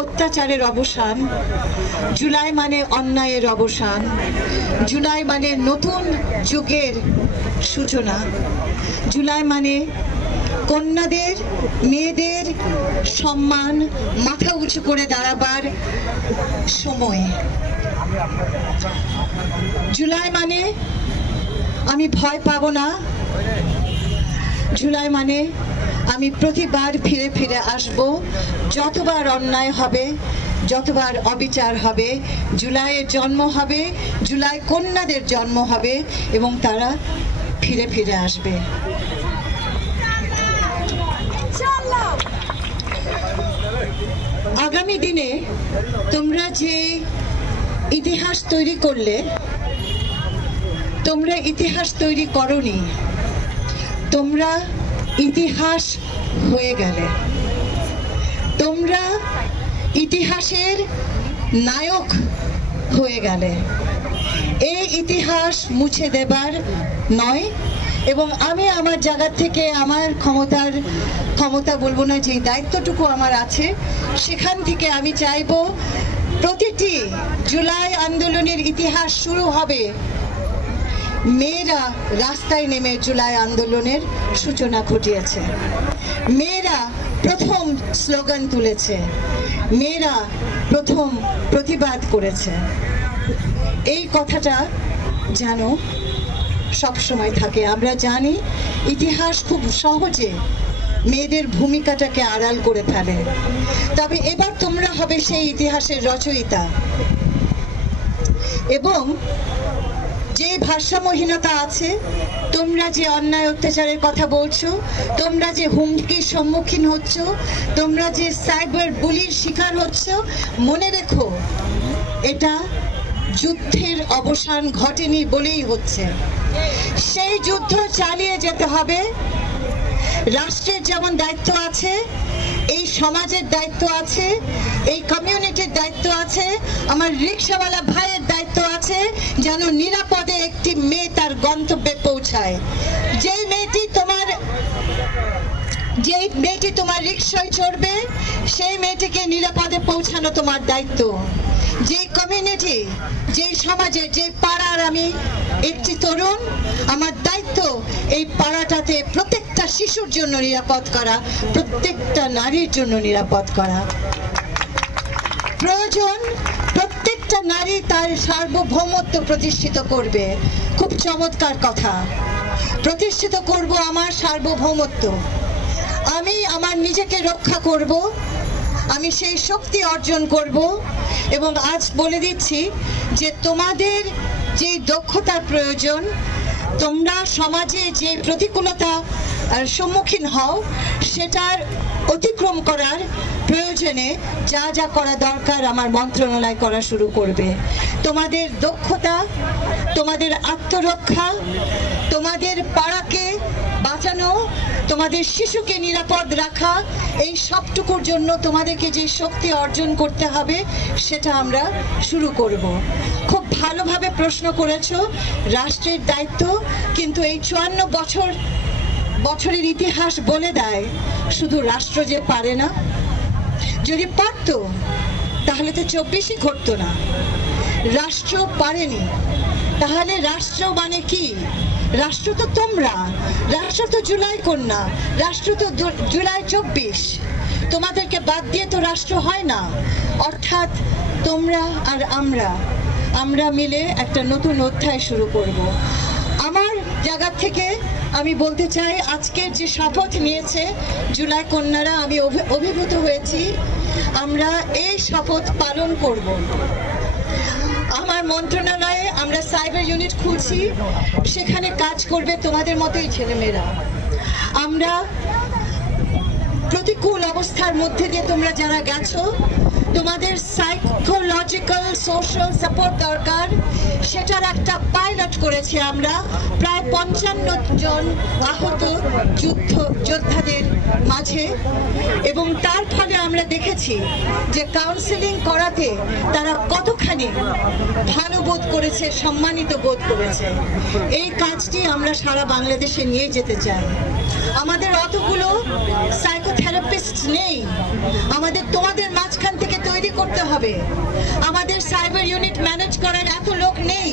অত্যাচারের অবসান, জুলাই মানে অন্যায়ের অবসান, জুলাই মানে নতুন যুগের সূচনা, জুলাই মানে কন্যাদের মেয়েদের সম্মান মাথা উঁচু করে দাঁড়াবার সময়। জুলাই মানে আমি ভয় পাবো না, জুলাই মানে আমি প্রতিবার ফিরে ফিরে আসব, যতবার অন্যায় হবে, যতবার অবিচার হবে, জুলাইয়ের জন্ম হবে, জুলাই কন্যাদের জন্ম হবে এবং তারা ফিরে ফিরে আসবে। আগামী দিনে তোমরা যে ইতিহাস তৈরি করলে, তোমরা ইতিহাস তৈরি করনি, তোমরা ইতিহাস হয়ে গেলে, তোমরা ইতিহাসের নায়ক হয়ে গেলে। এই ইতিহাস মুছে দেবার নয়। এবং আমি আমার জায়গা থেকে আমার ক্ষমতা বলবো না, যে দায়িত্বটুকু আমার আছে সেখান থেকে আমি চাইবো প্রতিটি জুলাই আন্দোলনের ইতিহাস শুরু হবে মেয়েরা রাস্তায় নেমে জুলাই আন্দোলনের সূচনা ঘটিয়েছে, মেয়েরা প্রথম স্লোগান তুলেছে, মেয়েরা প্রথম প্রতিবাদ করেছে। এই কথাটা যেন সবসময় থাকে। আমরা জানি ইতিহাস খুব সহজে মেয়েদের ভূমিকাটাকে আড়াল করে ফেলে, তবে এবার তোমরা হবে সেই ইতিহাসের রচয়িতা। এবং যে ভারসাম্যহীনতা আছে, তোমরা যে অন্যায় অত্যাচারের কথা বলছো, তোমরা যে হুমকির সম্মুখীন হচ্ছ, তোমরা যে সাইবার বুলির শিকার হচ্ছ, মনে রেখো এটা যুদ্ধের অবসান ঘটেনি বলেই হচ্ছে। সেই যুদ্ধ চালিয়ে যেতে হবে। রাষ্ট্রের যেমন দায়িত্ব আছে, এই সমাজের দায়িত্ব আছে, এই কমিউনিটির দায়িত্ব আছে, আমার রিক্সাওয়ালা ভাইয়ের দায়িত্ব আছে যেন নিরাপদে একটি মেয়ে তার গন্তব্যে পৌঁছায়। যেই মেয়েটি তোমার রিক্সায় চড়বে, সেই মেয়েটিকে নিরাপদে পৌঁছানো তোমার দায়িত্ব। যে কমিউনিটি, যে সমাজে, যে পাড়ার আমি একটি তরুণ, আমার দায়িত্ব এই পাড়াটাতে প্রত্যেকটা শিশুর জন্য নিরাপদ করা, প্রত্যেকটা নারীর জন্য নিরাপদ করা। প্রয়োজন প্রত্যেকটা নারী তার সার্বভৌমত্ব প্রতিষ্ঠিত করবে। খুব চমৎকার কথা, প্রতিষ্ঠিত করব আমার সার্বভৌমত্ব। আমি আমার নিজেকে রক্ষা করব, আমি সেই শক্তি অর্জন করব। এবং আজ বলে দিচ্ছি যে তোমাদের যে দক্ষতার প্রয়োজন, তোমরা সমাজে যে প্রতিকূলতা সম্মুখীন হও, সেটার অতিক্রম করার প্রয়োজনে যা যা করা দরকার আমার মন্ত্রণালয় করা শুরু করবে। তোমাদের দক্ষতা, তোমাদের আত্মরক্ষা, তোমাদের পাড়াকে বাঁচানো, তোমাদের শিশুকে নিরাপদ রাখা, এই সবটুকুর জন্য তোমাদেরকে যে শক্তি অর্জন করতে হবে সেটা আমরা শুরু করব। খুব ভালোভাবে প্রশ্ন করেছো, রাষ্ট্রের দায়িত্ব, কিন্তু এই 54 বছরের ইতিহাস বলে দেয় শুধু রাষ্ট্র যে পারে না। যদি পারত তাহলে তো 24ই ঘটতো না। রাষ্ট্র পারেনি, তাহলে রাষ্ট্র মানে কি? রাষ্ট্র তো তোমরা, রাষ্ট্র তো জুলাই কন্যা, রাষ্ট্র তো জুলাই 24। তোমাদেরকে বাদ দিয়ে তো রাষ্ট্র হয় না। অর্থাৎ তোমরা আর আমরা মিলে একটা নতুন অধ্যায় শুরু করব। আমার জায়গা থেকে আমি বলতে চাই, আজকের যে শপথ নিয়েছে জুলাই কন্যারা, আমি অভিভূত হয়েছি। আমরা এই শপথ পালন করব। আমার মন্ত্রণালয়ে আমরা সাইবার ইউনিট খুলছি, সেখানে কাজ করবে তোমাদের মতোই ছেলেমেয়েরা। আমরা প্রতিকূল অবস্থার মধ্যে দিয়ে তোমরা যারা গেছো, তোমাদের সাইকোলজিক্যাল সোশ্যাল সাপোর্ট দরকার, সেটার একটা পাইলট করেছি আমরা প্রায় 55 জন আহত যোদ্ধাদের মাঝে। এবং তার ফলে আমরা দেখেছি যে কাউন্সেলিং করাতে তারা কতখানি ভালো বোধ করেছে, সম্মানিত বোধ করেছে। এই কাজটি আমরা সারা বাংলাদেশে নিয়ে যেতে চাই। আমাদের অতগুলো সাইকোথেরাপিস্ট নেই, আমাদের তোমাদের মাঝখান থেকে তৈরি করতে হবে। আমাদের সাইবার ইউনিট ম্যানেজ করার এত লোক নেই।